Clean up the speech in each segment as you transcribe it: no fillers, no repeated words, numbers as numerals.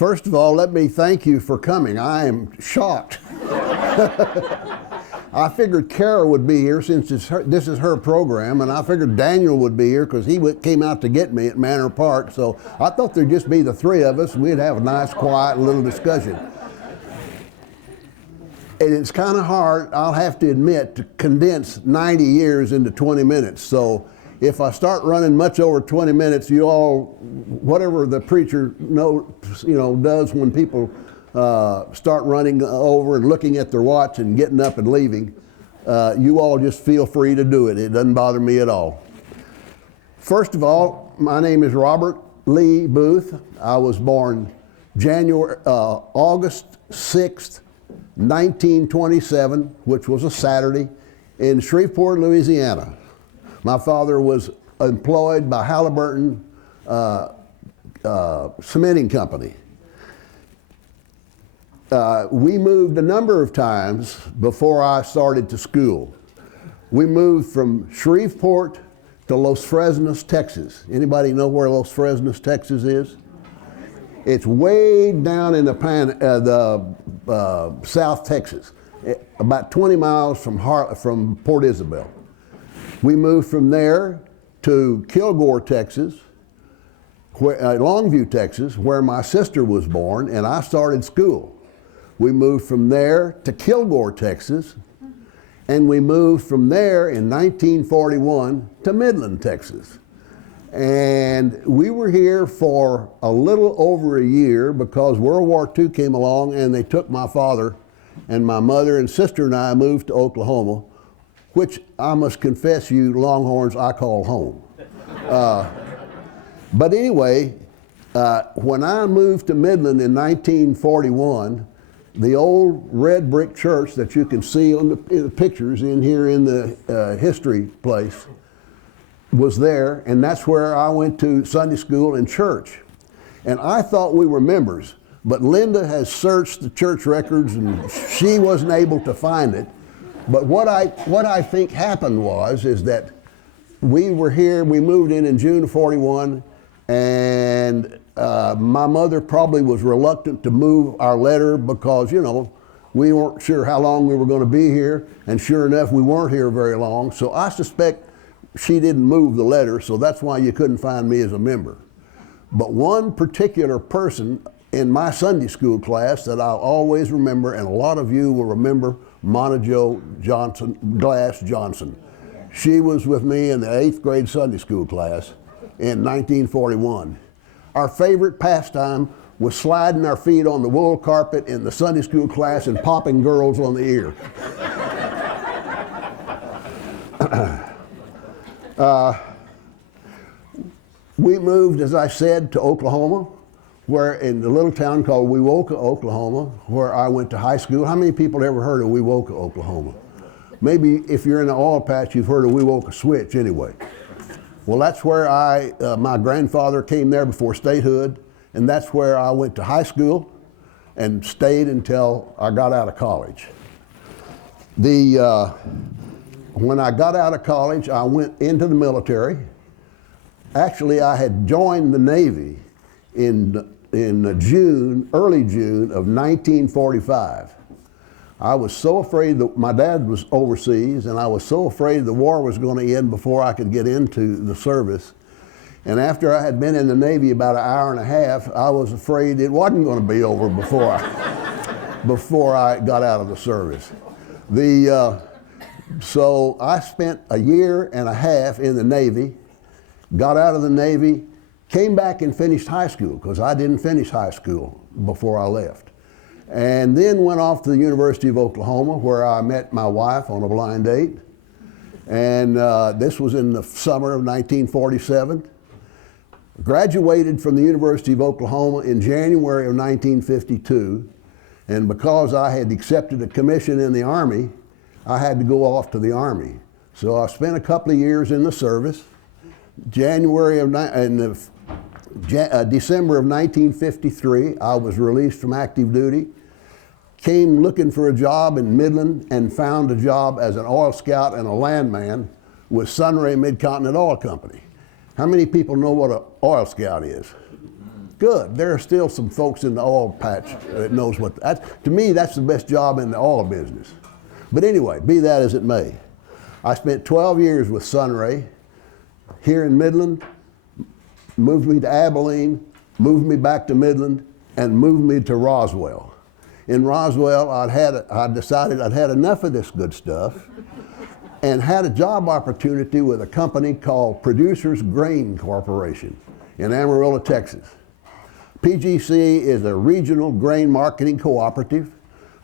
First of all, let me thank you for coming. I am shocked. I figured Kara would be here since this is her program, and I figured Daniel would be here because he came out to get me at Manor Park. So I thought there'd just be the three of us, and we'd have a nice, quiet little discussion. And it's kind of hard, I'll have to admit, to condense 90 years into 20 minutes. So if I start running much over 20 minutes, you all, whatever the preacher does when people start running over and looking at their watch and getting up and leaving, you all just feel free to do it. It doesn't bother me at all. First of all, my name is Robert Lee Boothe. I was born August 6th, 1927, which was a Saturday, in Shreveport, Louisiana. My father was employed by Halliburton Cementing Company. We moved a number of times before I started to school. We moved from Shreveport to Los Fresnos, Texas. Anybody know where Los Fresnos, Texas is? It's way down in the South Texas, about 20 miles from Port Isabel. We moved from there to Kilgore, Texas, Longview, Texas, where my sister was born, and I started school. We moved from there to Kilgore, Texas, and we moved from there in 1941 to Midland, Texas. And we were here for a little over a year because World War II came along and they took my father, and my mother and sister and I moved to Oklahoma, which I must confess you Longhorns, I call home. But anyway, when I moved to Midland in 1941, the old red brick church that you can see in the pictures in here in the history place was there, and that's where I went to Sunday school and church. And I thought we were members, but Linda has searched the church records and she wasn't able to find it. But what I think happened is that we were here, we moved in June of 41, and my mother probably was reluctant to move our letter because, we weren't sure how long we were going to be here, and sure enough, we weren't here very long. So I suspect she didn't move the letter, so that's why you couldn't find me as a member. But one particular person in my Sunday school class that I'll always remember, and a lot of you will remember, Monajo Glass Johnson. She was with me in the 8th grade Sunday school class in 1941. Our favorite pastime was sliding our feet on the wool carpet in the Sunday school class and popping girls on the ear. We moved, as I said, to Oklahoma, where in the little town called Wewoka, Oklahoma, where I went to high school. How many people ever heard of Wewoka, Oklahoma? Maybe if you're in the oil patch, you've heard of Wewoka Switch anyway. Well, that's where my grandfather came there before statehood, and that's where I went to high school and stayed until I got out of college. When I got out of college, I went into the military. Actually, I had joined the Navy in early June of 1945. I was so afraid that my dad was overseas, and I was so afraid the war was going to end before I could get into the service. And after I had been in the Navy about an hour and a half, I was afraid it wasn't going to be over before I got out of the service. So I spent a year and a half in the Navy, got out of the Navy, came back and finished high school because I didn't finish high school before I left. And then went off to the University of Oklahoma where I met my wife on a blind date. And this was in the summer of 1947. Graduated from the University of Oklahoma in January of 1952. And because I had accepted a commission in the Army, I had to go off to the Army. So I spent a couple of years in the service. December of 1953, I was released from active duty, came looking for a job in Midland and found a job as an oil scout and a landman with Sunray Mid-Continent Oil Company. How many people know what an oil scout is? Good. There are still some folks in the oil patch that knows what. To me, that's the best job in the oil business. But anyway, be that as it may, I spent 12 years with Sunray here in Midland, moved me to Abilene, moved me back to Midland, and moved me to Roswell. In Roswell, I decided I'd had enough of this good stuff and had a job opportunity with a company called Producers Grain Corporation in Amarillo, Texas. PGC is a regional grain marketing cooperative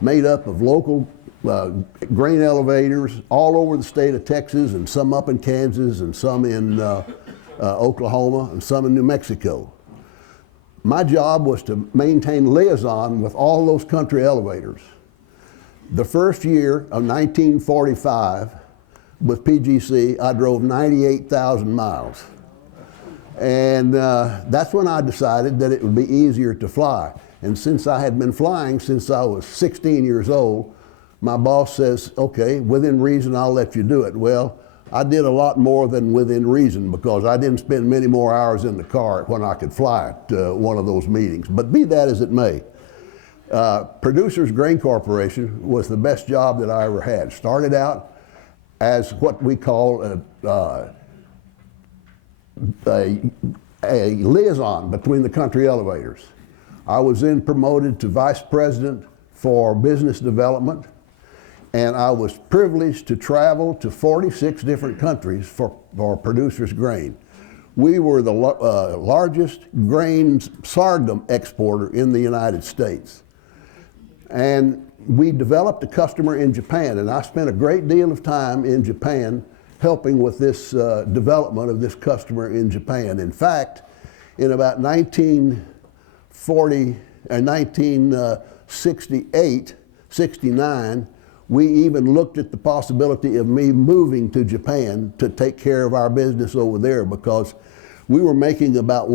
made up of local grain elevators all over the state of Texas, and some up in Kansas, and some in Oklahoma, and some in New Mexico. My job was to maintain liaison with all those country elevators. The first year of 1945 with PGC, I drove 98,000 miles. And that's when I decided that it would be easier to fly. And since I had been flying since I was 16 years old, my boss says, okay, within reason, I'll let you do it. Well, I did a lot more than within reason, because I didn't spend many more hours in the car when I could fly at one of those meetings. But be that as it may, Producers Grain Corporation was the best job that I ever had. Started out as what we call a liaison between the country elevators. I was then promoted to vice president for business development, and I was privileged to travel to 46 different countries for Producers Grain. We were the largest grain sorghum exporter in the United States. And we developed a customer in Japan, and I spent a great deal of time in Japan helping with this development of this customer in Japan. In fact, in about 1968, 69, we even looked at the possibility of me moving to Japan to take care of our business over there, because we were making about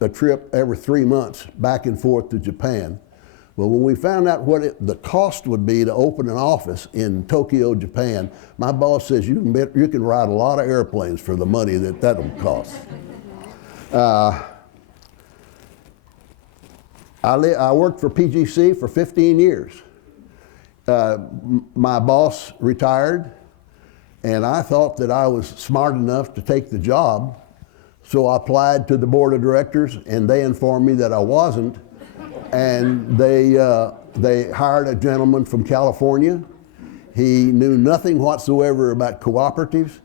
a trip every 3 months back and forth to Japan. Well, when we found out what the cost would be to open an office in Tokyo, Japan, my boss says you can ride a lot of airplanes for the money that'll cost. I worked for PGC for 15 years. My boss retired, and I thought that I was smart enough to take the job, so I applied to the board of directors, and they informed me that I wasn't, and they hired a gentleman from California. He knew nothing whatsoever about cooperatives,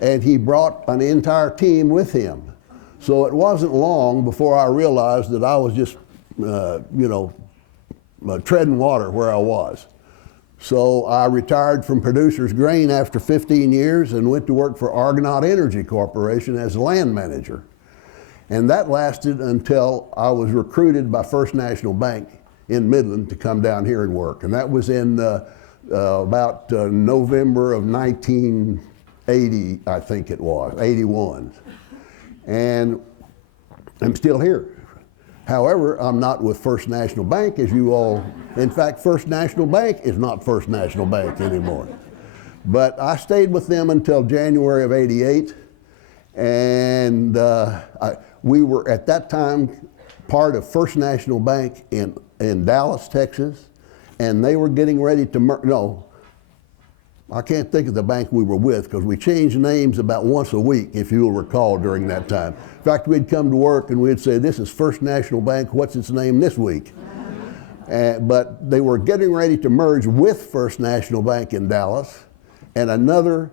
and he brought an entire team with him. So it wasn't long before I realized that I was just, treading water where I was. So I retired from Producers Grain after 15 years and went to work for Argonaut Energy Corporation as land manager. And that lasted until I was recruited by First National Bank in Midland to come down here and work. And that was in about November of 1980, I think it was, 81. And I'm still here. However, I'm not with First National Bank, as you all, in fact, First National Bank is not First National Bank anymore. But I stayed with them until January of 88, and we were at that time part of First National Bank in Dallas, Texas, and they were getting ready to I can't think of the bank we were with, because we changed names about once a week, if you'll recall, during that time. In fact, we'd come to work and we'd say, this is First National Bank, what's its name this week? But they were getting ready to merge with First National Bank in Dallas, and another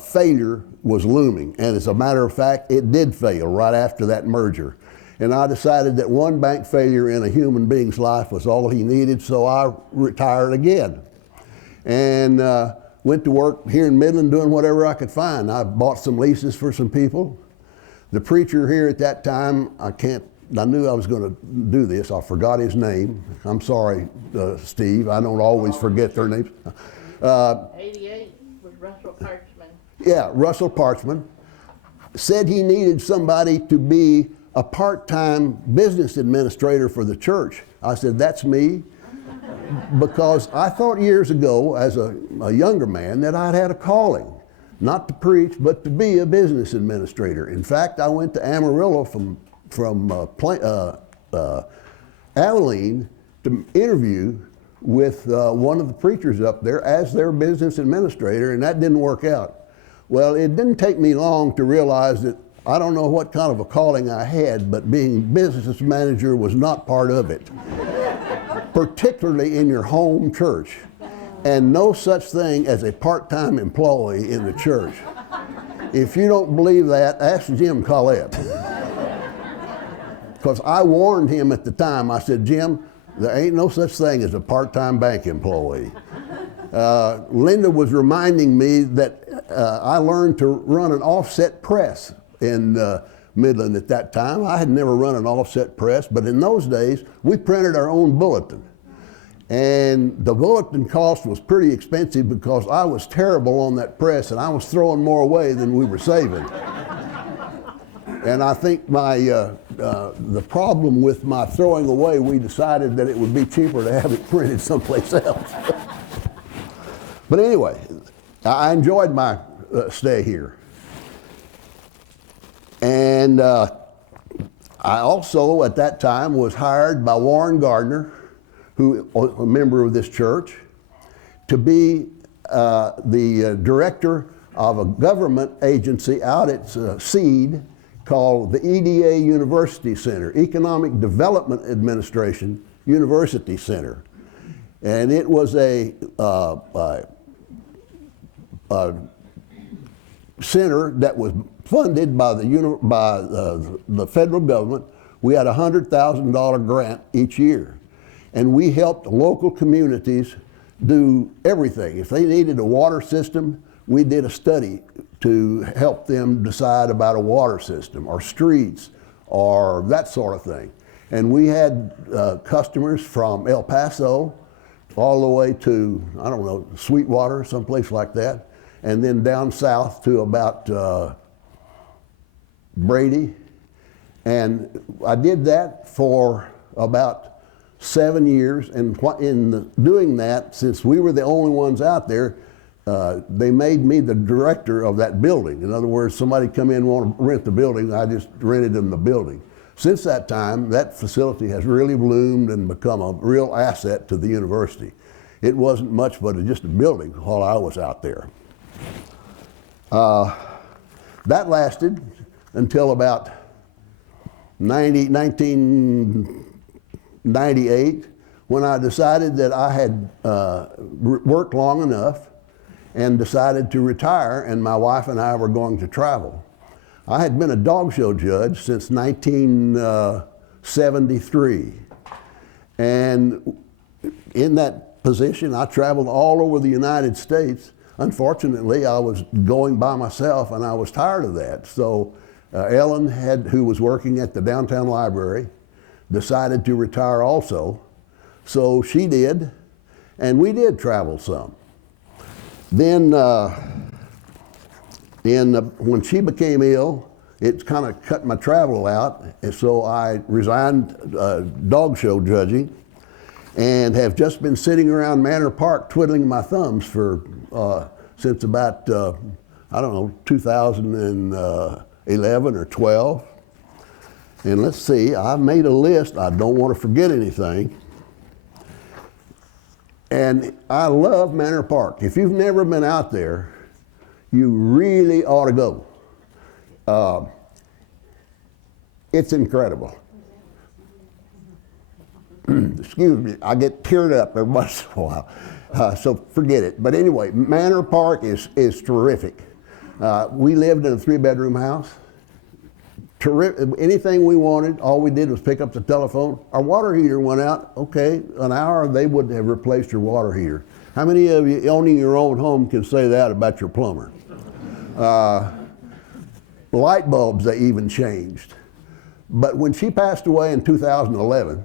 failure was looming. And as a matter of fact, it did fail right after that merger. And I decided that one bank failure in a human being's life was all he needed, so I retired again. And went to work here in Midland doing whatever I could find. I bought some leases for some people. The preacher here at that time, I knew I was going to do this. I forgot his name. I'm sorry, Steve. I don't always forget their names. 88 was Russell Parchman. Yeah, Russell Parchman said he needed somebody to be a part-time business administrator for the church. I said, that's me. Because I thought years ago, as a younger man, that I'd had a calling, not to preach, but to be a business administrator. In fact, I went to Amarillo from Abilene to interview with one of the preachers up there as their business administrator, and that didn't work out. Well, it didn't take me long to realize that I don't know what kind of a calling I had, but being business manager was not part of it, particularly in your home church. And no such thing as a part-time employee in the church. If you don't believe that, ask Jim Collette. Because I warned him at the time. I said, Jim, there ain't no such thing as a part-time bank employee. Linda was reminding me that I learned to run an offset press in Midland at that time. I had never run an offset press, but in those days, we printed our own bulletin. And the bulletin cost was pretty expensive because I was terrible on that press and I was throwing more away than we were saving. And I think the problem with my throwing away, we decided that it would be cheaper to have it printed someplace else. But anyway, I enjoyed my stay here. And I also, at that time, was hired by Warren Gardner, who a member of this church, to be the director of a government agency out at Seed called the EDA University Center, Economic Development Administration University Center. And it was a center that was funded by the federal government. We had a $100,000 grant each year. And we helped local communities do everything. If they needed a water system, we did a study to help them decide about a water system or streets or that sort of thing. And we had customers from El Paso all the way to, I don't know, Sweetwater, someplace like that, and then down south to about Brady. And I did that for about 7 years, and in doing that, since we were the only ones out there, they made me the director of that building. In other words, somebody come in and want to rent the building, I just rented them the building. Since that time, that facility has really bloomed and become a real asset to the university. It wasn't much but just a building while I was out there. That lasted until about 1998, when I decided that I had worked long enough and decided to retire, and my wife and I were going to travel. I had been a dog show judge since 1973. And in that position, I traveled all over the United States. Unfortunately, I was going by myself and I was tired of that. So Ellen, who was working at the downtown library, decided to retire also. So she did, and we did travel some. Then when she became ill, it kind of cut my travel out, and so I resigned dog show judging and have just been sitting around Manor Park twiddling my thumbs for since about, I don't know, 2011 or 12. And let's see, I made a list. I don't want to forget anything. And I love Manor Park. If you've never been out there, you really ought to go. It's incredible. Excuse me, I get teared up every once in a while, so forget it. But anyway, Manor Park is terrific. We lived in a 3-bedroom house. Anything we wanted, all we did was pick up the telephone. Our water heater went out. Okay, an hour, they would have replaced your water heater. How many of you owning your own home can say that about your plumber? Light bulbs, they even changed. But when she passed away in 2011,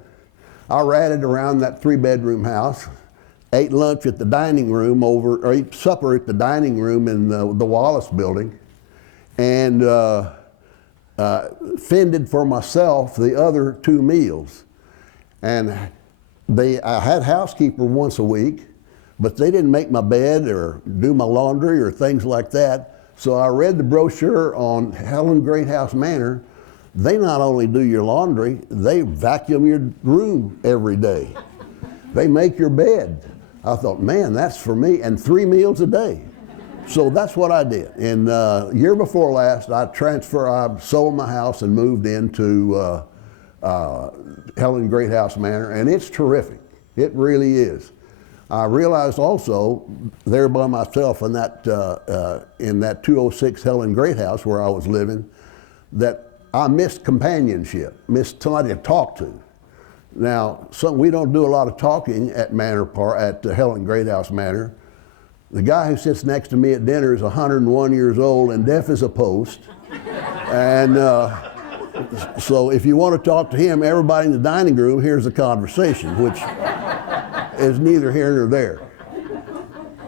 I ratted around that 3-bedroom house, ate lunch at the dining room or ate supper at the dining room in the Wallace building, and fended for myself the other 2 meals. And I had housekeeper once a week, but they didn't make my bed or do my laundry or things like that. So I read the brochure on Helen Greathouse Manor They not only do your laundry, they vacuum your room every day. They make your bed. I thought, man, that's for me, and 3 meals a day. So that's what I did. And year before last, I sold my house and moved into Helen Greathouse Manor, and it's terrific. It really is. I realized also, there by myself in that 206 Helen Greathouse where I was living, that I missed companionship, missed somebody to talk to. Now, we don't do a lot of talking at Helen Greathouse Manor. The guy who sits next to me at dinner is 101 years old and deaf as a post. And so if you want to talk to him, everybody in the dining room hears the conversation, which is neither here nor there.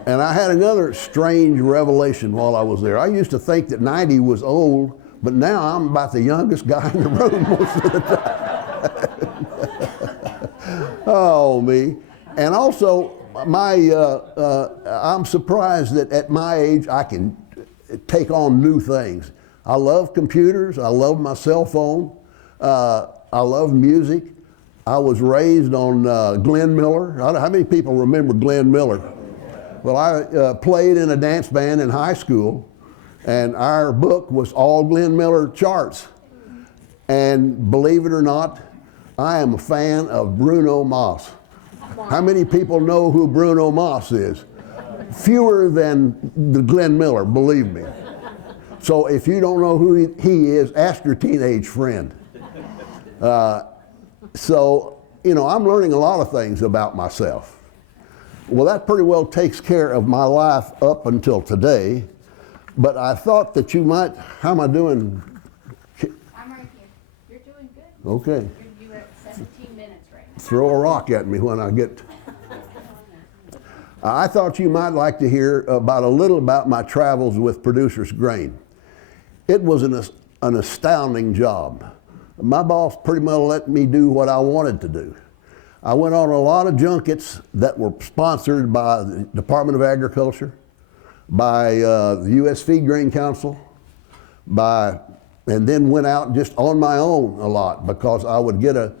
And I had another strange revelation while I was there. I used to think that 90 was old, but now I'm about the youngest guy in the room most of the time. Oh, me. And also, I'm surprised that at my age I can take on new things. I love computers. I love my cell phone. I love music. I was raised on Glenn Miller. How many people remember Glenn Miller? Well, I played in a dance band in high school, and our book was all Glenn Miller charts. And believe it or not, I am a fan of Bruno Mars. How many people know who Bruno Mars is? Fewer than the Glenn Miller, believe me. So if you don't know who he is, ask your teenage friend. So, I'm learning a lot of things about myself. Well, that pretty well takes care of my life up until today. But I thought that you might, how am I doing? I'm right here. You're doing good. Okay. You're at 17 minutes right now. Throw a rock at me when I get. I thought you might like to hear a little about my travels with Producers Grain. It was an astounding job. My boss pretty much let me do what I wanted to do. I went on a lot of junkets that were sponsored by the Department of Agriculture, by the U.S. Feed Grain Council, and then went out just on my own a lot because I would get a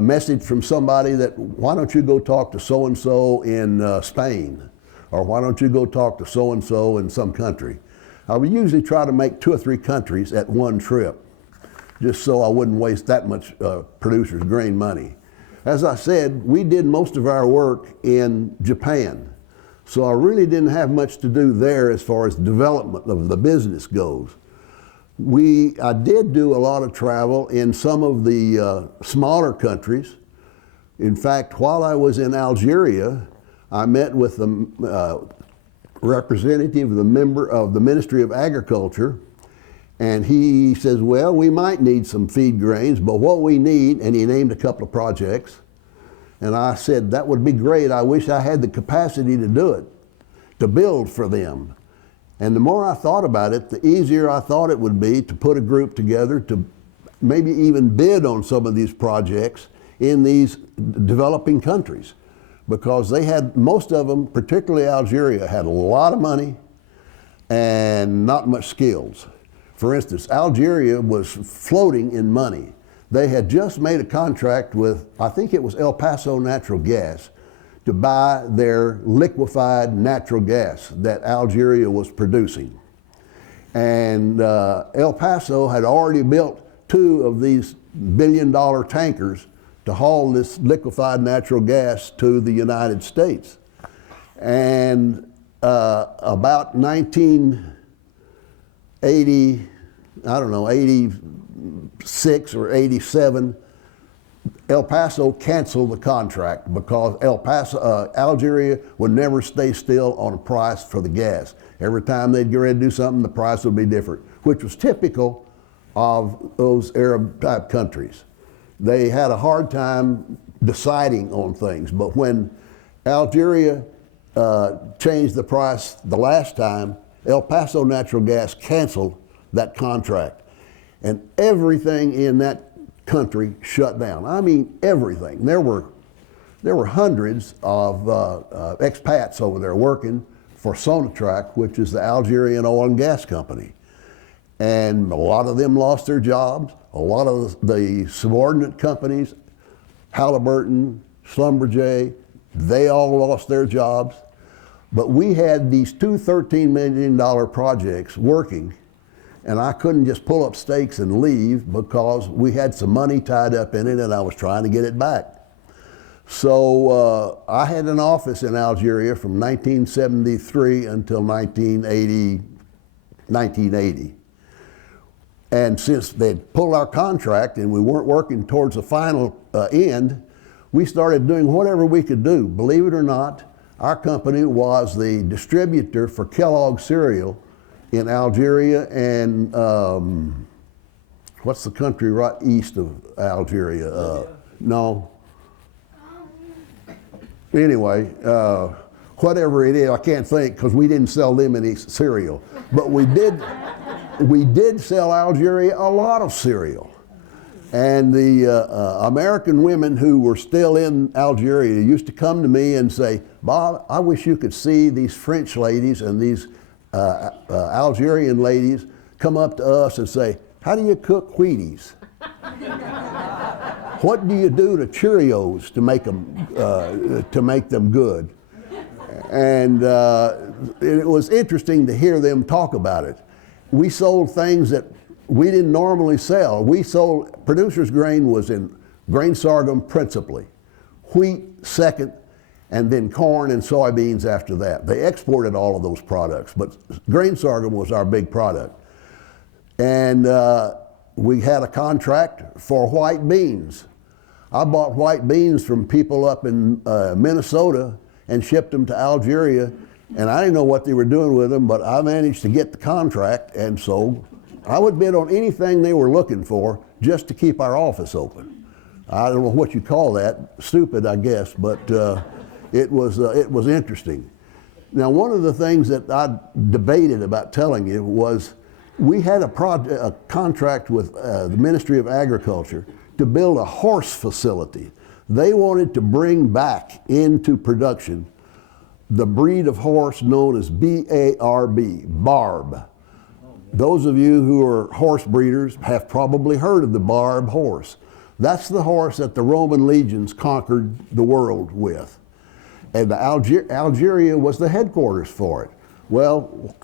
message from somebody that, why don't you go talk to so-and-so in Spain? Or why don't you go talk to so-and-so in some country? I would usually try to make 2 or 3 countries at one trip, just so I wouldn't waste that much Producers Grain money. As I said, we did most of our work in Japan. So I really didn't have much to do there as far as development of the business goes. I did do a lot of travel in some of the smaller countries. In fact, while I was in Algeria, I met with the representative, the member of the Ministry of Agriculture, and he says, well, we might need some feed grains, but what we need, and he named a couple of projects, and I said, that would be great. I wish I had the capacity to do it, to build for them. And the more I thought about it, the easier I thought it would be to put a group together to maybe even bid on some of these projects in these developing countries. Because they had, most of them, particularly Algeria, had a lot of money and not much skills. For instance, Algeria was floating in money. They had just made a contract with, I think it was El Paso Natural Gas, to buy their liquefied natural gas that Algeria was producing. And El Paso had already built 2 of these billion-dollar tankers to haul this liquefied natural gas to the United States. And about 1980, 86 or 87, El Paso canceled the contract because Algeria would never stay still on a price for the gas. Every time they'd get ready to do something, the price would be different, which was typical of those Arab type countries. They had a hard time deciding on things, but when Algeria changed the price the last time, El Paso Natural Gas canceled that contract. And everything in that country shut down. I mean, everything. There were hundreds of expats over there working for Sonatrach, which is the Algerian oil and gas company. And a lot of them lost their jobs. A lot of the subordinate companies, Halliburton, Schlumberger, they all lost their jobs. But we had these two $13 million projects working, and I couldn't just pull up stakes and leave because we had some money tied up in it and I was trying to get it back. So I had an office in Algeria from 1973 until 1980. And since they'd pulled our contract and we weren't working towards the final end, we started doing whatever we could do. Believe it or not, our company was the distributor for Kellogg cereal in Algeria and what's the country right east of Algeria? No. Anyway, whatever it is, I can't think because we didn't sell them any cereal. But we did sell Algeria a lot of cereal. And the American women who were still in Algeria used to come to me and say, Bob, I wish you could see these French ladies and these Algerian ladies come up to us and say, how do you cook Wheaties? What do you do to Cheerios to make them good? And it was interesting to hear them talk about it. We sold things that we didn't normally sell. We sold, producer's grain was in grain sorghum principally, wheat second, and then corn and soybeans after that. They exported all of those products, but grain sorghum was our big product. And we had a contract for white beans. I bought white beans from people up in Minnesota and shipped them to Algeria, and I didn't know what they were doing with them, but I managed to get the contract, and so I would bid on anything they were looking for just to keep our office open. I don't know what you call that, stupid I guess, but it was interesting. Now one of the things that I debated about telling you was we had a contract with the Ministry of Agriculture to build a horse facility. They wanted to bring back into production the breed of horse known as B-A-R-B, Barb. Those of you who are horse breeders have probably heard of the Barb horse. That's the horse that the Roman legions conquered the world with. And Algeria was the headquarters for it. Well,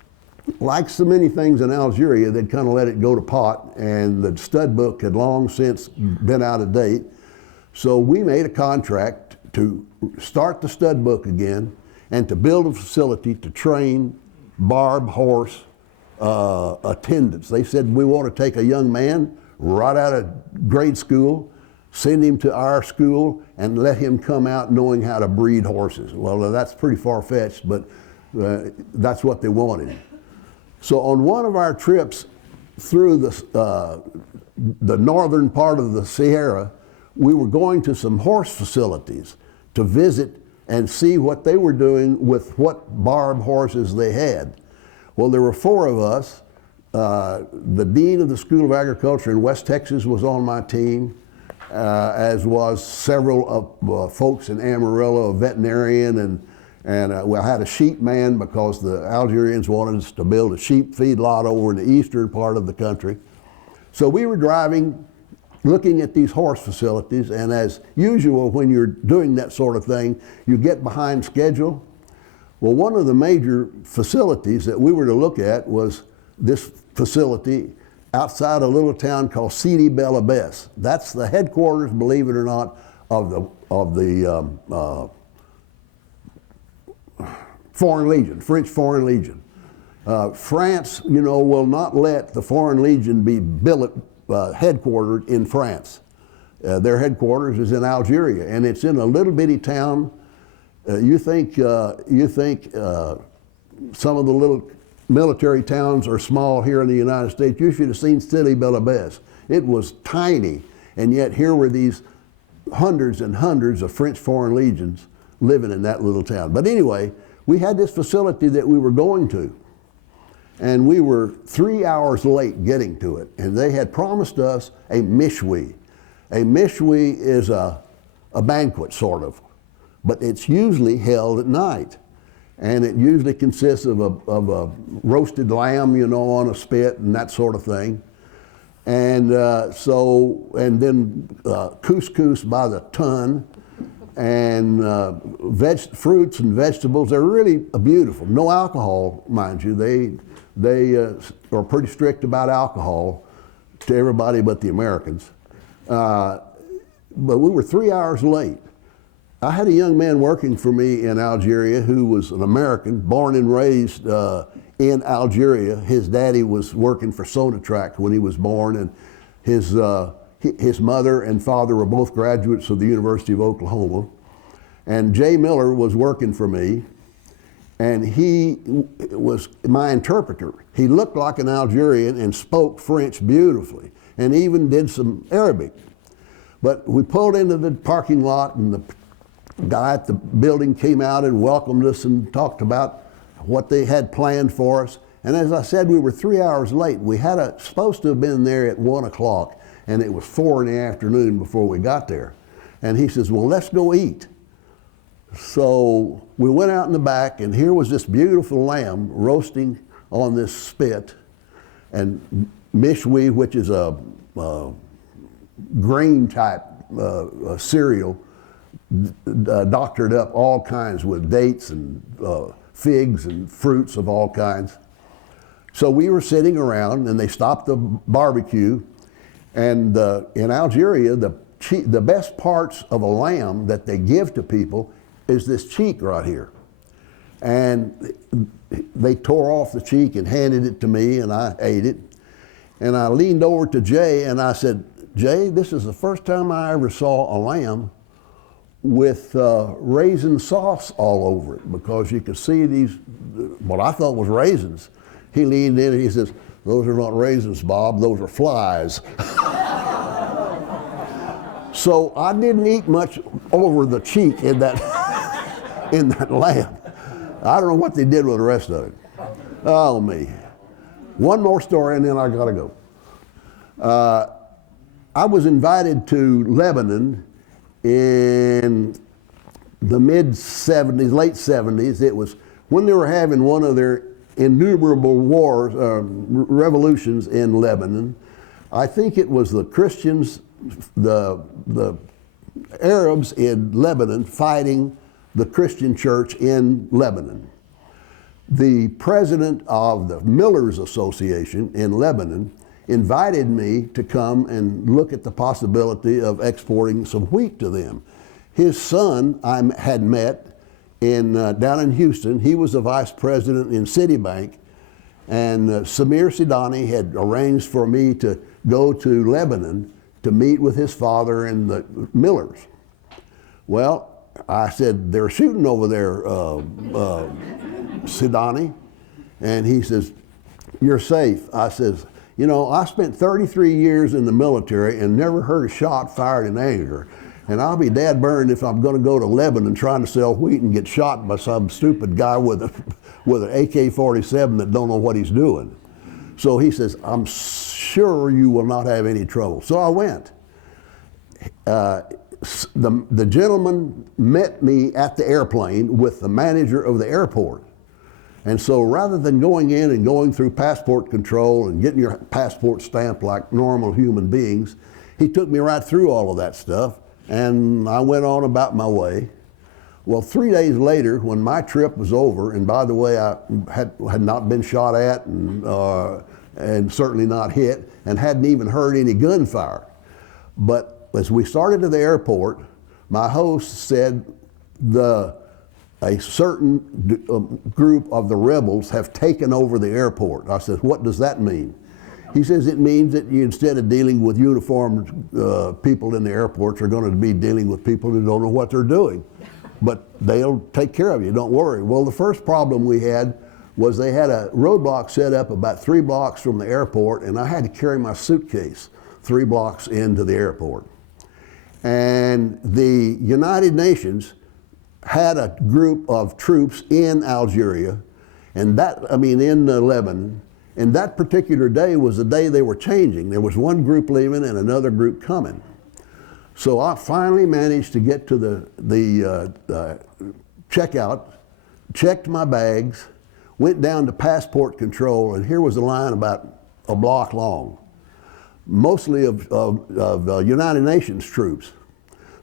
like so many things in Algeria, they'd kind of let it go to pot, and the stud book had long since been out of date. So we made a contract to start the stud book again and to build a facility to train Barb horse attendants. They said, we want to take a young man right out of grade school, send him to our school, and let him come out knowing how to breed horses. Well, that's pretty far-fetched, but that's what they wanted. So on one of our trips through the northern part of the Sahara, we were going to some horse facilities to visit and see what they were doing with what Barb horses they had. Well, there were four of us. The dean of the School of Agriculture in West Texas was on my team, as was several of folks in Amarillo, a veterinarian, and we had a sheep man because the Algerians wanted us to build a sheep feedlot over in the eastern part of the country. So we were driving, looking at these horse facilities, and as usual when you're doing that sort of thing, you get behind schedule. Well, one of the major facilities that we were to look at was this facility outside a little town called Sidi Bel Abbès. That's the headquarters, believe it or not, of the Foreign Legion, French Foreign Legion. France, you know, will not let the Foreign Legion be headquartered in France. Their headquarters is in Algeria, and it's in a little bitty town. You think some of the little military towns are small here in the United States. You should have seen Sidi Bel Abbès. It was tiny, and yet here were these hundreds and hundreds of French Foreign Legions living in that little town. But anyway, we had this facility that we were going to, and we were 3 hours late getting to it, and they had promised us a mishwi. A mishwi is a banquet, sort of, but it's usually held at night, and it usually consists of a roasted lamb, you know, on a spit and that sort of thing. And and then couscous by the ton, and fruits and vegetables. They're really beautiful. No alcohol, mind you. They are pretty strict about alcohol to everybody but the Americans. But we were 3 hours late. I had a young man working for me in Algeria who was an American, born and raised in Algeria. His daddy was working for Sonatrach when he was born, and his mother and father were both graduates of the University of Oklahoma. And Jay Miller was working for me, and he was my interpreter. He looked like an Algerian and spoke French beautifully, and even did some Arabic. But we pulled into the parking lot, and the guy at the building came out and welcomed us and talked about what they had planned for us. And as I said, we were 3 hours late. We had supposed to have been there at 1 o'clock, and it was 4 in the afternoon before we got there. And he says, well, let's go eat. So we went out in the back, and here was this beautiful lamb roasting on this spit, and mishwi, which is a grain type cereal, doctored up all kinds with dates and figs and fruits of all kinds. So we were sitting around, and they stopped the barbecue, and in Algeria, the best parts of a lamb that they give to people is this cheek right here. And they tore off the cheek and handed it to me, and I ate it. And I leaned over to Jay and I said, Jay, this is the first time I ever saw a lamb with raisin sauce all over it, because you could see these, what I thought was raisins. He leaned in and he says, those are not raisins, Bob, those are flies. So I didn't eat much over the cheek in that, in that lamb. I don't know what they did with the rest of it. Oh, me. One more story and then I gotta go. I was invited to Lebanon in the mid-70s, late 70s. It was when they were having one of their innumerable wars, revolutions in Lebanon. I think it was the Christians, the Arabs in Lebanon fighting the Christian church in Lebanon. The president of the Millers Association in Lebanon invited me to come and look at the possibility of exporting some wheat to them. His son I had met down in Houston. He was the vice president in Citibank, and Samir Sidani had arranged for me to go to Lebanon to meet with his father and the Millers. Well, I said, they're shooting over there, Sidani. And he says, you're safe. I says, you know, I spent 33 years in the military and never heard a shot fired in anger. And I'll be dad burned if I'm going to go to Lebanon trying to sell wheat and get shot by some stupid guy with an AK-47 that don't know what he's doing. So he says, I'm sure you will not have any trouble. So I went. The gentleman met me at the airplane with the manager of the airport. And so rather than going in and going through passport control and getting your passport stamped like normal human beings, he took me right through all of that stuff, and I went on about my way. Well, 3 days later, when my trip was over, and by the way, I had not been shot at and certainly not hit, and hadn't even heard any gunfire. But as we started to the airport, my host said a certain group of the rebels have taken over the airport. I said, what does that mean? He says it means that you, instead of dealing with uniformed people in the airports, are going to be dealing with people who don't know what they're doing. But they'll take care of you, don't worry. Well, the first problem we had was they had a roadblock set up about 3 blocks from the airport, and I had to carry my suitcase 3 blocks into the airport. And the United Nations had a group of troops in Algeria, and in Lebanon, and that particular day was the day they were changing. There was one group leaving and another group coming. So I finally managed to get to the checkout, checked my bags, went down to passport control, and here was the line about a block long. mostly of United Nations troops.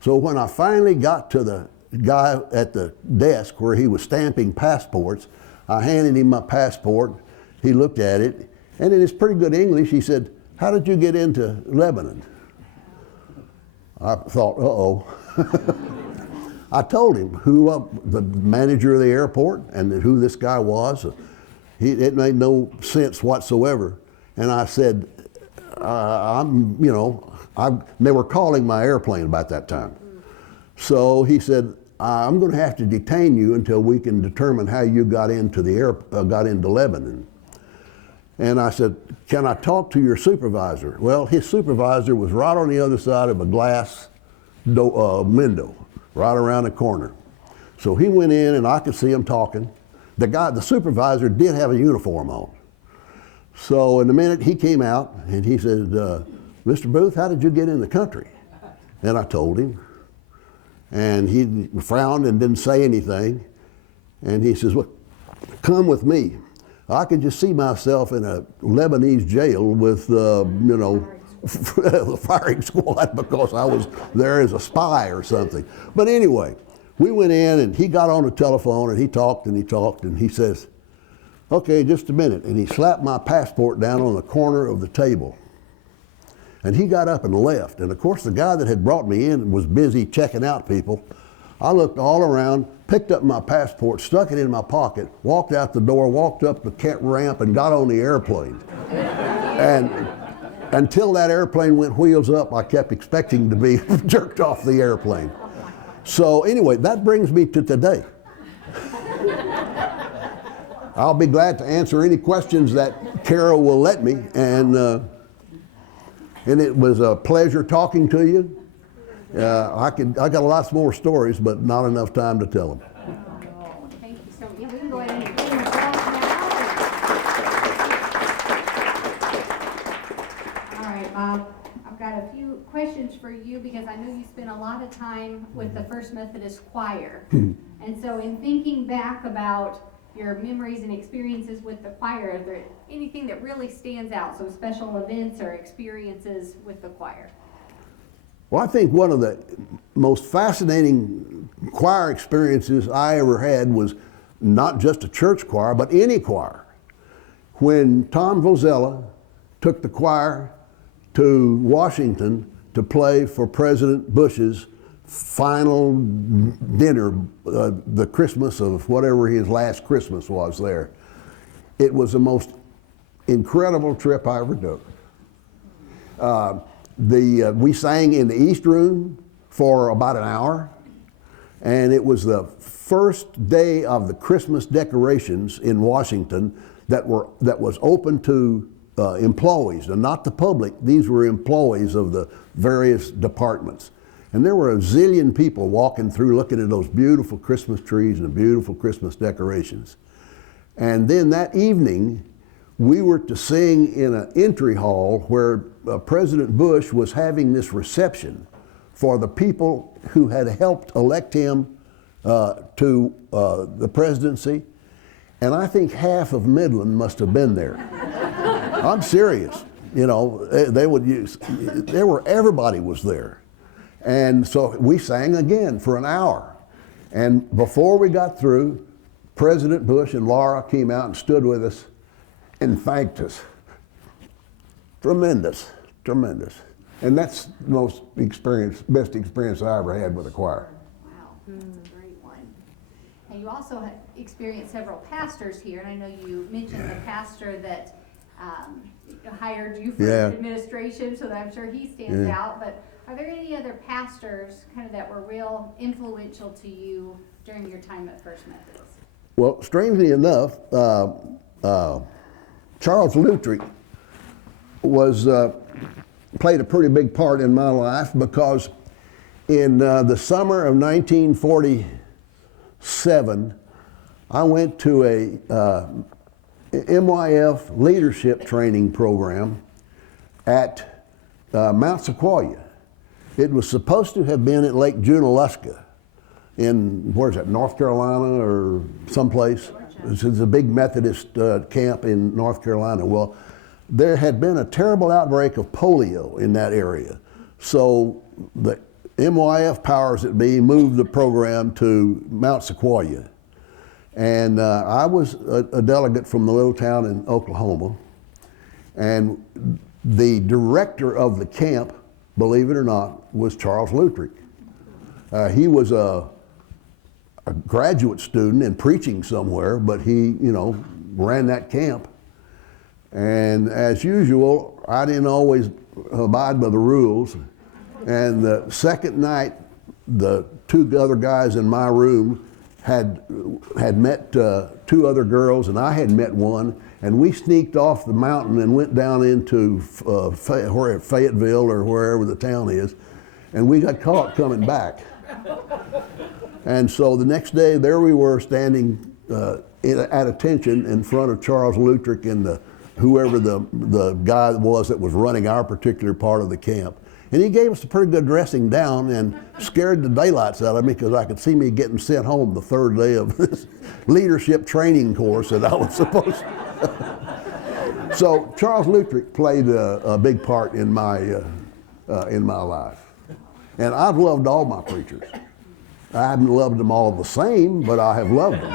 So when I finally got to the guy at the desk where he was stamping passports, I handed him my passport. He looked at it, and in his pretty good English, he said, "How did you get into Lebanon?" I thought, uh-oh. I told him who the manager of the airport and who this guy was. It made no sense whatsoever. And I said, they were calling my airplane about that time. So he said, "I'm going to have to detain you until we can determine how you got into Lebanon." And I said, "Can I talk to your supervisor?" Well, his supervisor was right on the other side of a glass window, right around the corner. So he went in, and I could see him talking. The supervisor did have a uniform on. So in a minute, he came out, and he said, "Mr. Boothe, how did you get in the country?" And I told him. And he frowned and didn't say anything. And he says, "Well, come with me." I could just see myself in a Lebanese jail with, the firing squad because I was there as a spy or something. But anyway, we went in, and he got on the telephone, and he talked, and he says, "Okay, just a minute." And he slapped my passport down on the corner of the table. And he got up and left. And of course, the guy that had brought me in was busy checking out people. I looked all around, picked up my passport, stuck it in my pocket, walked out the door, walked up the ramp, and got on the airplane. And until that airplane went wheels up, I kept expecting to be jerked off the airplane. So anyway, that brings me to today. I'll be glad to answer any questions that Carol will let me. And it was a pleasure talking to you. I got lots more stories, but not enough time to tell them. Oh, thank you so much. Yeah, we can go ahead and get him now. All right, Bob, I've got a few questions for you because I know you spent a lot of time with the First Methodist Choir. And so in thinking back about your memories and experiences with the choir, is there anything that really stands out? So special events or experiences with the choir? Well, I think one of the most fascinating choir experiences I ever had was not just a church choir, but any choir. When Tom Vozella took the choir to Washington to play for President Bush's final dinner, the Christmas of whatever his last Christmas was there. It was the most incredible trip I ever took. We sang in the East Room for about an hour, and it was the first day of the Christmas decorations in Washington that was open to employees, and not the public. These were employees of the various departments. And there were a zillion people walking through looking at those beautiful Christmas trees and the beautiful Christmas decorations. And then that evening, we were to sing in an entry hall where President Bush was having this reception for the people who had helped elect him to the presidency. And I think half of Midland must have been there. I'm serious. Everybody was there. And so we sang again for an hour. And before we got through, President Bush and Laura came out and stood with us and thanked us. Tremendous, tremendous. And that's the best experience I ever had with a choir. Wow, that's a great one. And you also have experienced several pastors here, and I know you mentioned the pastor that hired you for administration, so that I'm sure he stands out. But are there any other pastors kind of that were real influential to you during your time at First Methodist? Well, strangely enough, Charles Lutrick played a pretty big part in my life because in the summer of 1947, I went to a MYF leadership training program at Mount Sequoia. It was supposed to have been at Lake Junaluska in, North Carolina or someplace. It's a big Methodist camp in North Carolina. Well, there had been a terrible outbreak of polio in that area. So the MYF powers that be moved the program to Mount Sequoia. And I was a delegate from the little town in Oklahoma. And the director of the camp, believe it or not, was Charles Lutrick. He was a graduate student and preaching somewhere, but he, ran that camp. And as usual, I didn't always abide by the rules. And the second night, the two other guys in my room had met two other girls, and I had met one, and we sneaked off the mountain and went down into Fayetteville or wherever the town is, and we got caught coming back. And so the next day, there we were standing at attention in front of Charles Lutrick and whoever the guy was that was running our particular part of the camp. And he gave us a pretty good dressing down and scared the daylights out of me because I could see me getting sent home the third day of this leadership training course that I was supposed to. So Charles Lutrick played a big part in my life. And I've loved all my preachers. I haven't loved them all the same, but I have loved them.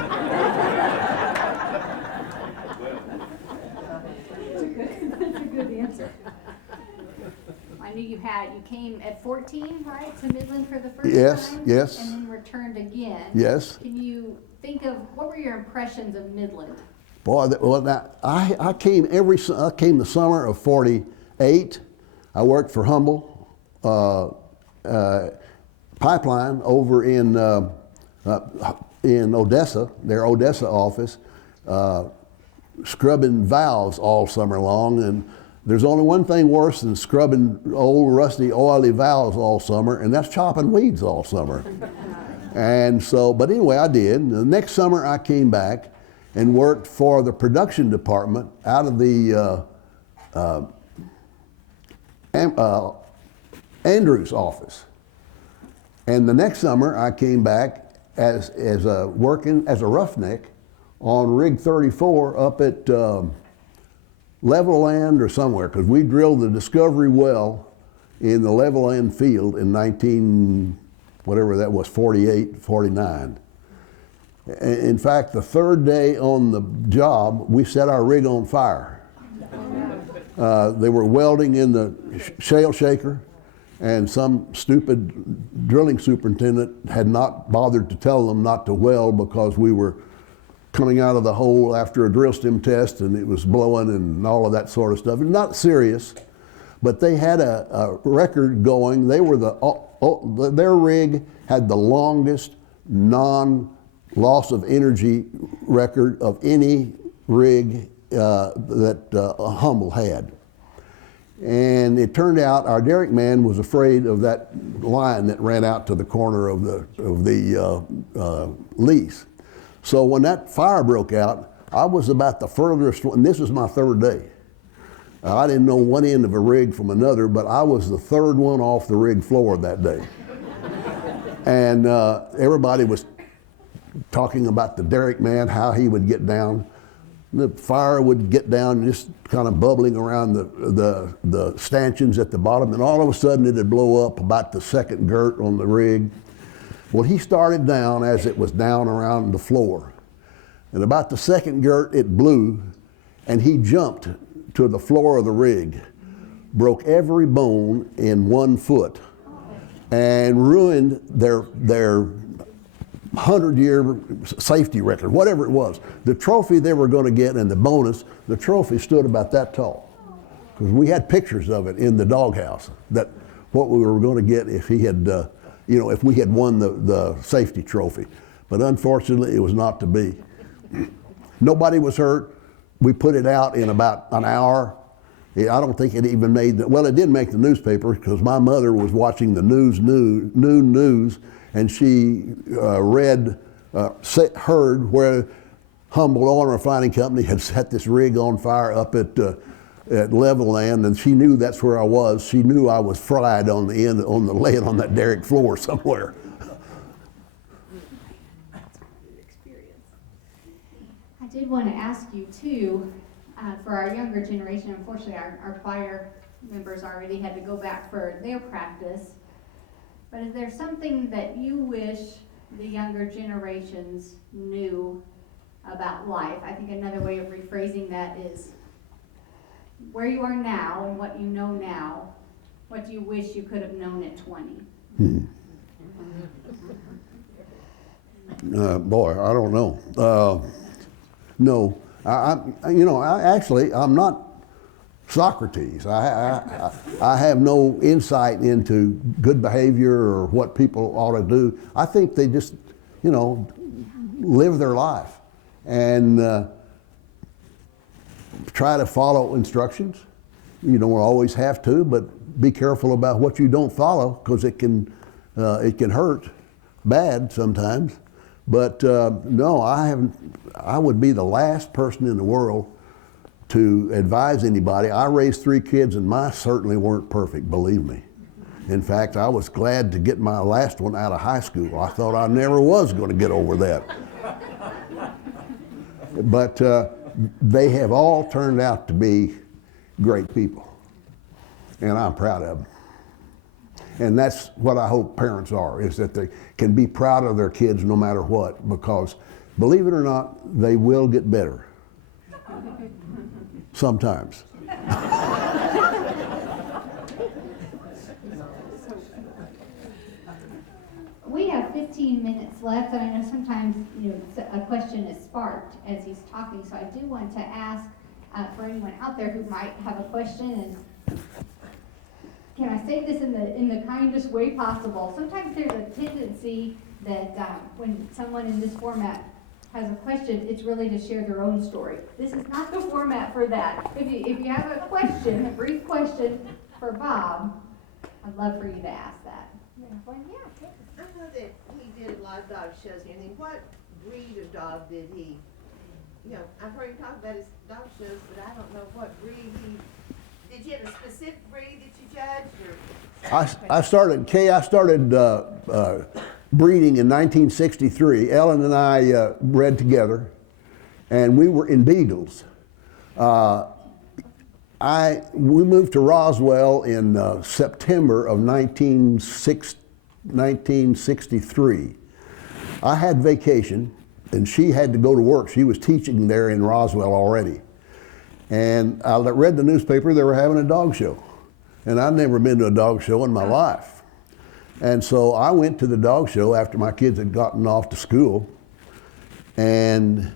That's a good answer. I knew you came at 14, right, to Midland for the first time? Yes. And then returned again. Yes. Can you think of, what were your impressions of Midland? Boy, I came the summer of '48. I worked for Humble Pipeline over in Odessa, their Odessa office, scrubbing valves all summer long. And there's only one thing worse than scrubbing old, rusty, oily valves all summer, and that's chopping weeds all summer. And so, but anyway, I did. The next summer I came back and worked for the production department out of the Andrews office. And the next summer I came back working as a roughneck on Rig 34 up at Level Land or somewhere, because we drilled the Discovery well in the Level Land field in 48, 49. In fact, the third day on the job, we set our rig on fire. They were welding in the shale shaker, and some stupid drilling superintendent had not bothered to tell them not to weld because we were coming out of the hole after a drill stem test and it was blowing and all of that sort of stuff. Not serious, but they had a record going. They were their rig had the longest non-loss of energy record of any rig that Humble had. And it turned out our derrick man was afraid of that line that ran out to the corner of the lease. So when that fire broke out, I was about the furthest one, and this was my third day. I didn't know one end of a rig from another, but I was the third one off the rig floor that day. And everybody was talking about the derrick man, how he would get down. The fire would get down just kind of bubbling around the stanchions at the bottom, and all of a sudden it'd blow up about the second girt on the rig. Well, he started down as it was down around the floor. And about the second girt, it blew, and he jumped to the floor of the rig, broke every bone in 1 foot, and ruined their 100-year safety record, whatever it was. The trophy they were going to get and the bonus, the trophy stood about that tall. Because we had pictures of it in the doghouse, that what we were going to get if he had, if we had won the safety trophy. But unfortunately, it was not to be. Nobody was hurt. We put it out in about an hour. I don't think it even made it did make the newspaper because my mother was watching the noon news, and she heard where Humble Oil Refining Company had set this rig on fire up at Level Land, and she knew that's where I was. She knew I was fried on the end, laying on that derrick floor somewhere. That's a good experience. I did want to ask you too, for our younger generation, unfortunately, our choir members already had to go back for their practice. But is there something that you wish the younger generations knew about life? I think another way of rephrasing that is where you are now and what you know now, what do you wish you could have known at 20? Boy, I don't know. No, I'm not Socrates. I have no insight into good behavior or what people ought to do. I think they just, live their life and try to follow instructions. You don't always have to, but be careful about what you don't follow, because it can hurt bad sometimes. But no, I would be the last person in the world to advise anybody. I raised 3 kids, and mine certainly weren't perfect, believe me. In fact, I was glad to get my last one out of high school. I thought I never was going to get over that. But they have all turned out to be great people, and I'm proud of them. And that's what I hope parents are, is that they can be proud of their kids no matter what, because believe it or not, they will get better. Sometimes. We have 15 minutes left, and I know sometimes a question is sparked as he's talking, so I do want to ask for anyone out there who might have a question, and can I say this in the kindest way possible? Sometimes there's a tendency that when someone in this format has a question, it's really to share their own story. This is not the format for that. If you have a question, a brief question for Bob, I'd love for you to ask that. I know that he did a lot of dog shows and everything. What breed of dog did he, I've heard him talk about his dog shows, but I don't know what breed did you have a specific breed that you judged? Or? I started breeding in 1963. Ellen and I bred together, and we were in Beagles. We moved to Roswell in September of 1963. I had vacation, and she had to go to work. She was teaching there in Roswell already. And I read the newspaper, they were having a dog show. And I'd never been to a dog show in my life. And so I went to the dog show after my kids had gotten off to school. And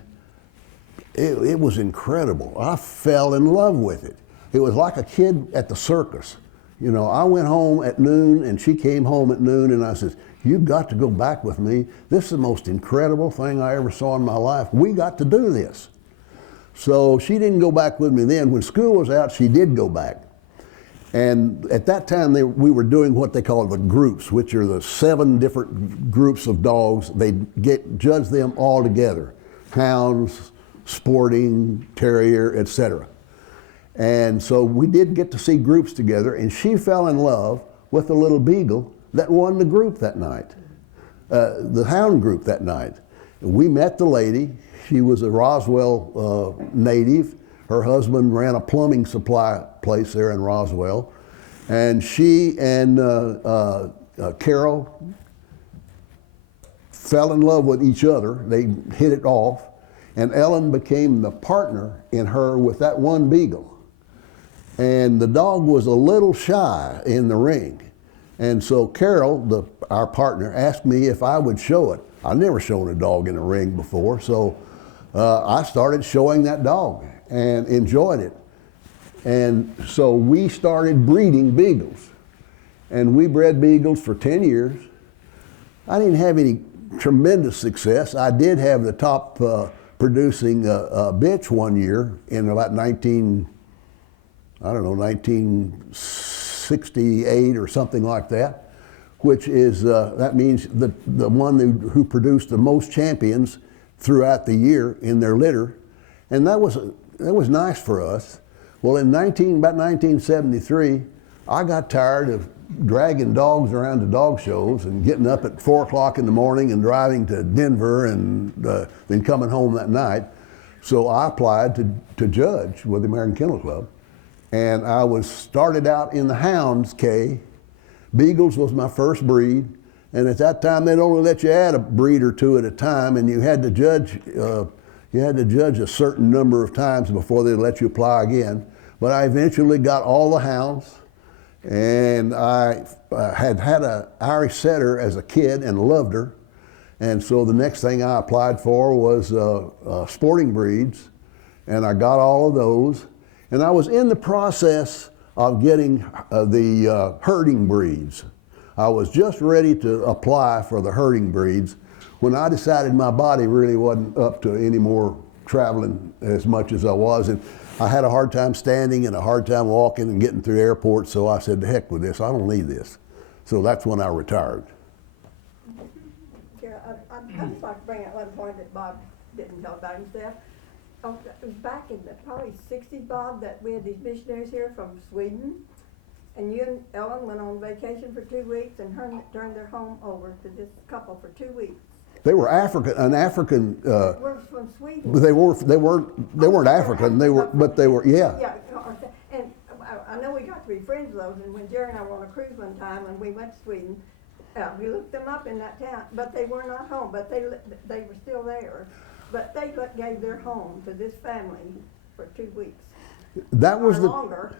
it was incredible. I fell in love with it. It was like a kid at the circus. I went home at noon, and she came home at noon, and I said, "You've got to go back with me. This is the most incredible thing I ever saw in my life. We got to do this." So she didn't go back with me then. When school was out, she did go back. And at that time, we were doing what they call the groups, which are the 7 different groups of dogs. They judge them all together: hounds, sporting, terrier, etc. And so we did get to see groups together, and she fell in love with the little beagle that won the group that night, the hound group that night. We met the lady. She was a Roswell native. Her husband ran a plumbing supply place there in Roswell. And she and Carol fell in love with each other. They hit it off. And Ellen became the partner in her with that one beagle. And the dog was a little shy in the ring. And so Carol, our partner, asked me if I would show it. I'd never shown a dog in a ring before, so I started showing that dog and enjoyed it. And so we started breeding beagles. And we bred beagles for 10 years. I didn't have any tremendous success. I did have the top producing bitch one year in about 1968 or something like that, which is, that means the one who produced the most champions throughout the year in their litter. And that was nice for us. Well, about 1973, I got tired of dragging dogs around to dog shows and getting up at 4 o'clock in the morning and driving to Denver and then coming home that night. So I applied to judge with the American Kennel Club, and I was started out in the hounds, Kay. Beagles was my first breed, and at that time they'd only let you add a breed or two at a time, and you had to judge a certain number of times before they'd let you apply again. But I eventually got all the hounds, and I had an Irish setter as a kid and loved her. And so the next thing I applied for was sporting breeds, and I got all of those. And I was in the process of getting the herding breeds. I was just ready to apply for the herding breeds when I decided my body really wasn't up to any more traveling as much as I was. And I had a hard time standing and a hard time walking and getting through airports, so I said, the heck with this, I don't need this. So that's when I retired. I'd just like to bring out one point that Bob didn't know about himself. It was back in the probably 60s, Bob, that we had these missionaries here from Sweden. And you and Ellen went on vacation for 2 weeks and turned their home over to this couple for 2 weeks. They were an African. We're from Sweden. They weren't African. They were, yeah. Yeah, and I know we got to be friends with those. And when Jerry and I were on a cruise one time and we went to Sweden, we looked them up in that town, but they were not home. But they were still there. But they gave their home to this family for 2 weeks. That was longer.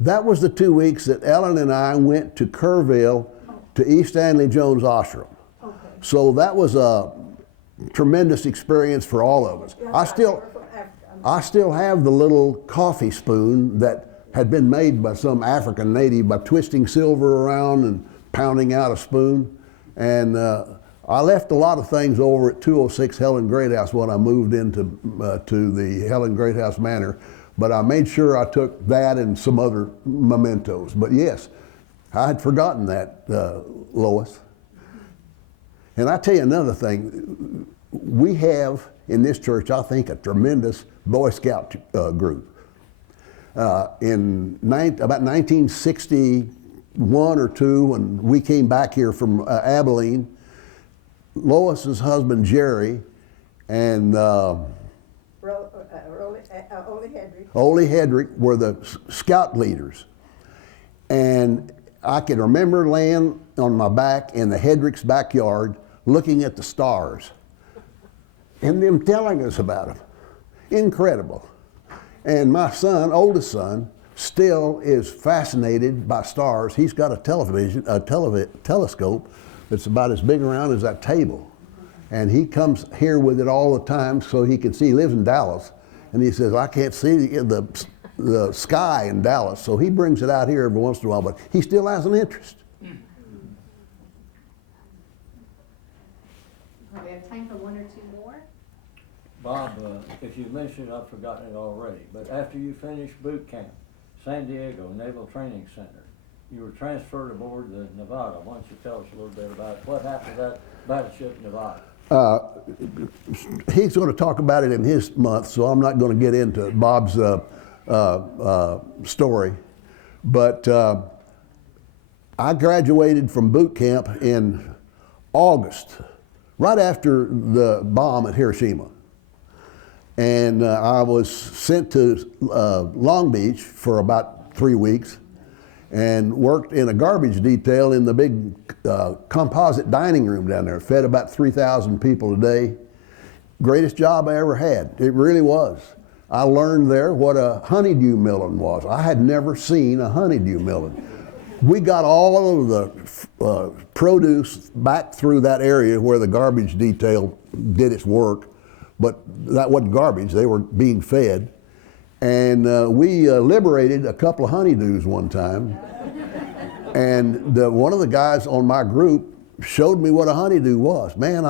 That was the 2 weeks that Ellen and I went to Kerrville to East Stanley Jones Ashram. Okay. So that was a tremendous experience for all of us. I still have the little coffee spoon that had been made by some African native by twisting silver around and pounding out a spoon. And I left a lot of things over at 206 Helen Greathouse when I moved into to the Helen Greathouse Manor. But I made sure I took that and some other mementos. But yes, I had forgotten that, Lois. And I tell you another thing, we have in this church, I think, a tremendous Boy Scout group. In about 1961 or 2, when we came back here from Abilene, Lois's husband Jerry and Ole Hedrick were the scout leaders. And I can remember laying on my back in the Hedrick's backyard looking at the stars and them telling us about them. Incredible. And my son, oldest son, still is fascinated by stars. He's got a telescope that's about as big around as that table. And he comes here with it all the time so he can see. He lives in Dallas. And he says, I can't see the sky in Dallas. So he brings it out here every once in a while, but he still has an interest. We have time for one or two more. Bob, if you mentioned, I've forgotten it already, but after you finished boot camp, San Diego Naval Training Center, you were transferred aboard the Nevada. Why don't you tell us a little bit about it? What happened to that battleship Nevada? He's going to talk about it in his month, so I'm not going to get into Bob's story. But I graduated from boot camp in August, right after the bomb at Hiroshima. And I was sent to Long Beach for about 3 weeks and worked in a garbage detail in the big composite dining room down there. Fed about 3,000 people a day. Greatest job I ever had. It really was. I learned there what a honeydew milling was. I had never seen a honeydew milling. We got all of the produce back through that area where the garbage detail did its work, but that wasn't garbage, they were being fed. And we liberated a couple of honeydews one time. And one of the guys on my group showed me what a honeydew was. Man,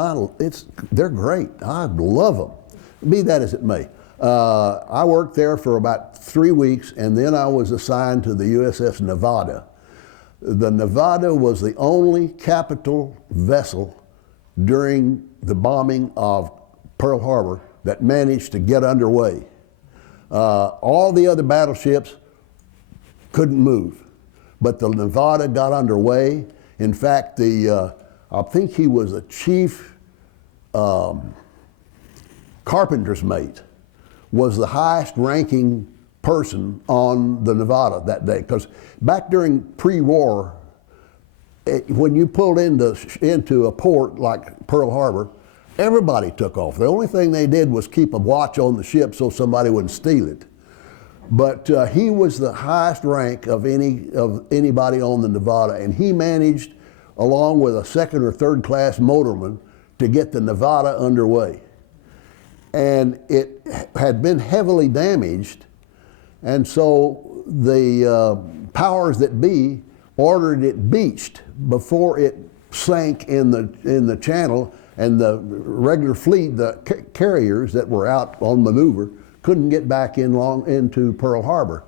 they're great. I love them. Be that as it may. I worked there for about 3 weeks, and then I was assigned to the USS Nevada. The Nevada was the only capital vessel during the bombing of Pearl Harbor that managed to get underway. All the other battleships couldn't move, but the Nevada got underway. In fact, I think he was a chief carpenter's mate, was the highest ranking person on the Nevada that day. Because back during pre-war, when you pulled into a port like Pearl Harbor, everybody took off. The only thing they did was keep a watch on the ship so somebody wouldn't steal it. But he was the highest rank of anybody on the Nevada, and he managed, along with a second or third class motorman, to get the Nevada underway. And it had been heavily damaged, and so the powers that be ordered it beached before it sank in the channel, and the regular fleet, the carriers that were out on maneuver, couldn't get back into Pearl Harbor.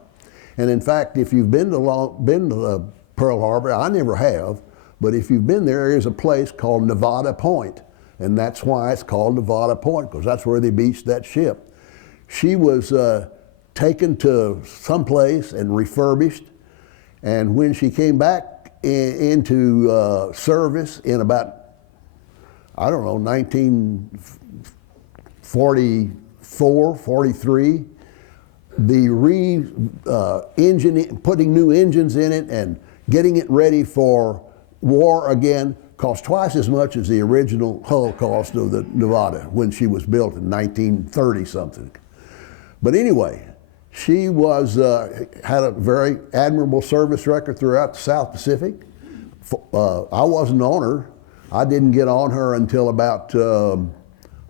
And in fact, if you've been to Pearl Harbor, I never have, but if you've been there is a place called Nevada Point, and that's why it's called Nevada Point, because that's where they beached that ship. She was taken to someplace and refurbished, and when she came back into service in about, I don't know, 1944, 43, putting new engines in it and getting it ready for war again cost twice as much as the original hull cost of the Nevada when she was built in 1930 something. But anyway, she had a very admirable service record throughout the South Pacific. I wasn't on her. I didn't get on her until about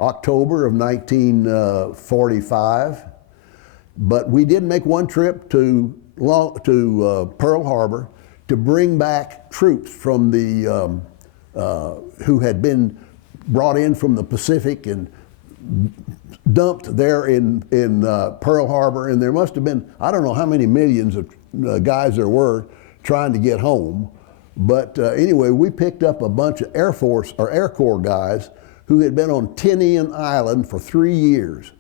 October of 1945. But we did make one trip to Pearl Harbor to bring back troops from the who had been brought in from the Pacific and dumped there in Pearl Harbor. And there must have been, I don't know how many millions of guys there were trying to get home. But anyway, we picked up a bunch of Air Force or Air Corps guys who had been on Tinian Island for 3 years.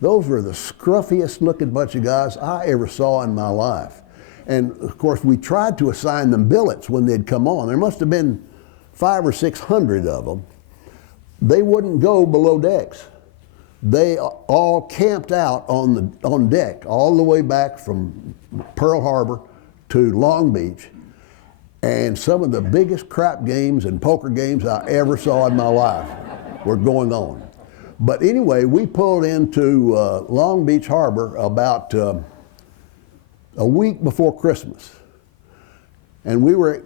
Those were the scruffiest looking bunch of guys I ever saw in my life. And of course, we tried to assign them billets when they'd come on. There must have been 500 or 600 of them. They wouldn't go below decks. They all camped out on deck all the way back from Pearl Harbor to Long Beach. And some of the biggest crap games and poker games I ever saw in my life were going on. But anyway, we pulled into Long Beach Harbor about a week before Christmas. And we were,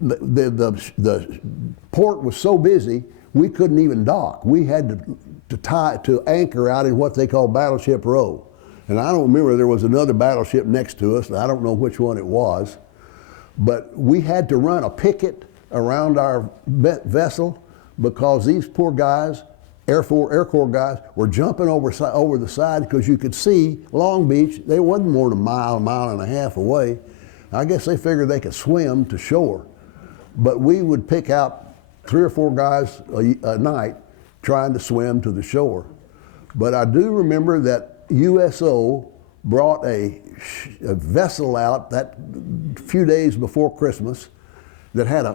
the port was so busy, we couldn't even dock. We had to anchor out in what they call Battleship Row. And I don't remember, there was another battleship next to us, and I don't know which one it was. But we had to run a picket around our vessel because these poor guys, Air Corps guys, were jumping over the side because you could see Long Beach. They wasn't more than a mile and a half away. I guess they figured they could swim to shore. But we would pick out 3 or 4 guys a night trying to swim to the shore. But I do remember that USO brought a vessel out that few days before Christmas that had a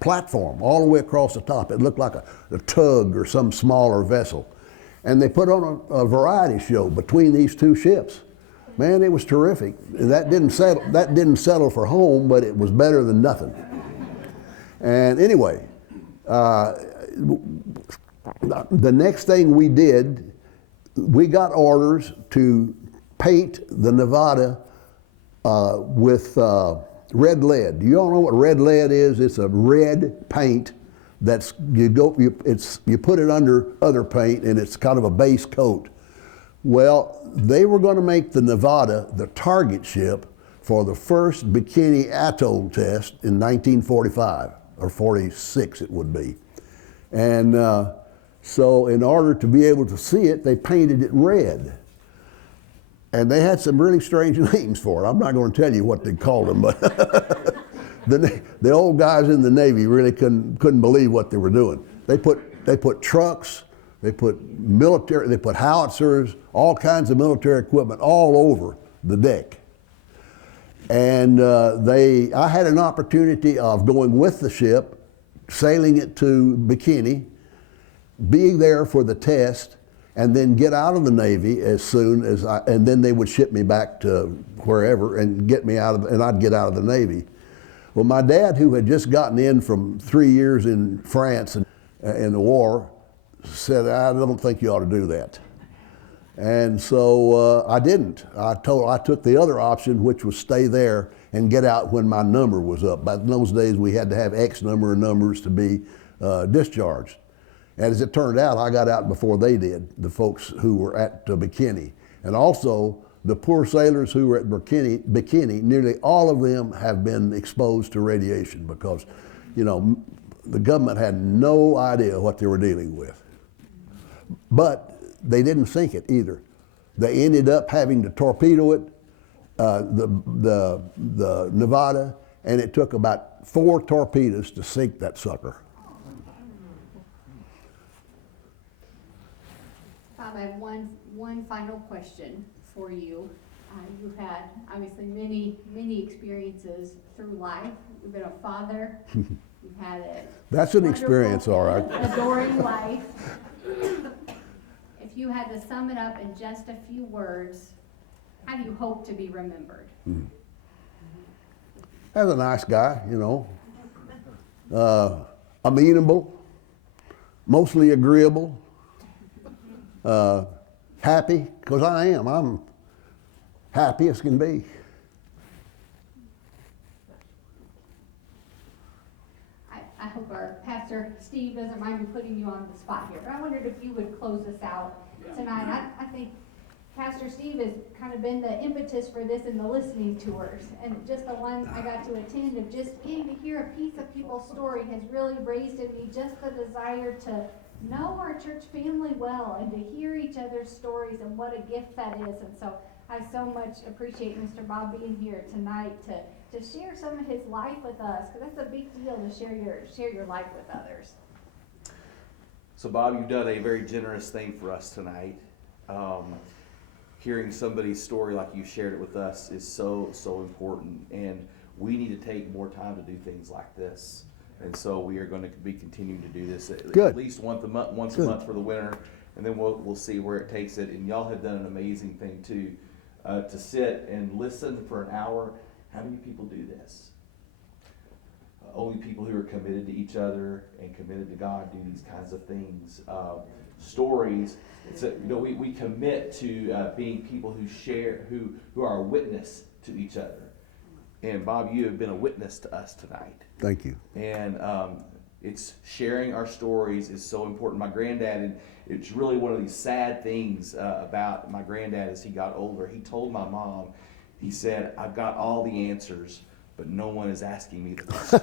platform all the way across the top. It looked like a tug or some smaller vessel. And they put on a variety show between these two ships. Man, it was terrific. And that didn't settle for home, but it was better than nothing. And anyway, the next thing we did, we got orders to paint the Nevada with red lead. You all know what red lead is? It's a red paint that's you put it under other paint, and it's kind of a base coat. Well, they were going to make the Nevada the target ship for the first Bikini Atoll test in 1945 or 46 it would be, and so in order to be able to see it, they painted it red. And they had some really strange names for it. I'm not going to tell you what they called them, but the old guys in the Navy really couldn't believe what they were doing. They put trucks, they put howitzers, all kinds of military equipment all over the deck. And I had an opportunity of going with the ship, sailing it to Bikini, being there for the test, and then get out of the Navy as soon as and then they would ship me back to wherever and get me out of, and I'd get out of the Navy. Well, my dad, who had just gotten in from 3 years in France in the war, said, I don't think you ought to do that. And so I didn't. I took the other option, which was stay there and get out when my number was up. But in those days, we had to have X number of numbers to be discharged. And as it turned out, I got out before they did, the folks who were at Bikini. And also, the poor sailors who were at Bikini, nearly all of them have been exposed to radiation because, you know, the government had no idea what they were dealing with. But they didn't sink it either. They ended up having to torpedo it, the Nevada, and it took about 4 torpedoes to sink that sucker. Bob, I have one final question for you. You've had obviously many experiences through life. You've been a father. You've had a That's an experience, all right. adoring life. If you had to sum it up in just a few words, how do you hope to be remembered? As a nice guy, you know, amenable, mostly agreeable, happy, because I am. I'm happy as can be. I hope our Pastor Steve doesn't mind me putting you on the spot here, but I wondered if you would close us out tonight. I think Pastor Steve has kind of been the impetus for this in the listening tours, and just the ones I got to attend of just getting to hear a piece of people's story has really raised in me just the desire to know our church family well and to hear each other's stories and what a gift that is. And so I so much appreciate Mr. Bob being here tonight to share some of his life with us, because that's a big deal to share your life with others. So Bob, you've done a very generous thing for us tonight. Hearing somebody's story like you shared it with us is so important, and we need to take more time to do things like this. And so we are going to be continuing to do this at least once a month for the winter, and then we'll see where it takes it. And y'all have done an amazing thing too, to sit and listen for an hour. How many people do this? Only people who are committed to each other and committed to God do these kinds of things. Stories. We commit to being people who share, who are a witness to each other. And Bob, you have been a witness to us tonight. Thank you. And it's sharing our stories is so important. My granddad, and it's really one of these sad things about my granddad as he got older. He told my mom, he said, "I've got all the answers, but no one is asking me the questions."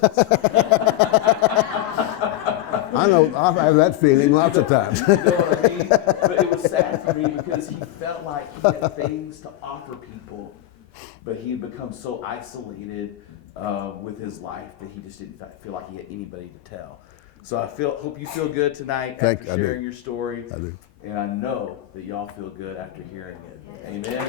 I know, I've had that feeling lots of times. You know what I mean? But it was sad for me because he felt like he had things to offer people, but he had become so isolated with his life that he just didn't feel like he had anybody to tell. So I hope you feel good tonight after sharing your story. I do. And I know that y'all feel good after hearing it. Amen.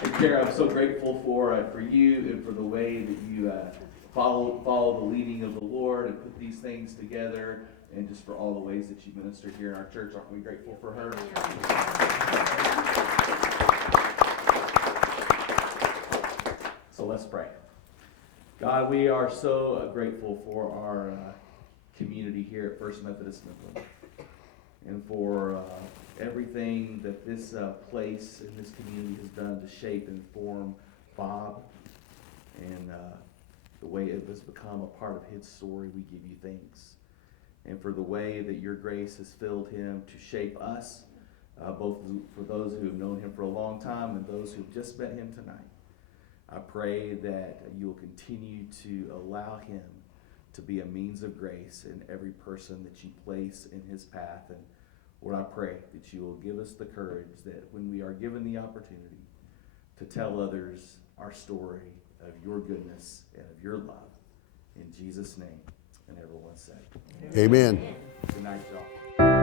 And Kara, I'm so grateful for you and for the way that you follow the leading of the Lord and put these things together, and just for all the ways that you minister here in our church. Aren't we grateful for her? So let's pray. God, we are so grateful for our community here at First Methodist Midland, and for everything that this place and this community has done to shape and form Bob, and the way it has become a part of his story. We give you thanks. And for the way that your grace has filled him to shape us, both for those who have known him for a long time and those who have just met him tonight. I pray that you will continue to allow him to be a means of grace in every person that you place in his path. And Lord, I pray that you will give us the courage that when we are given the opportunity to tell others our story of your goodness and of your love. In Jesus' name. And everyone said, Amen. Good night, y'all.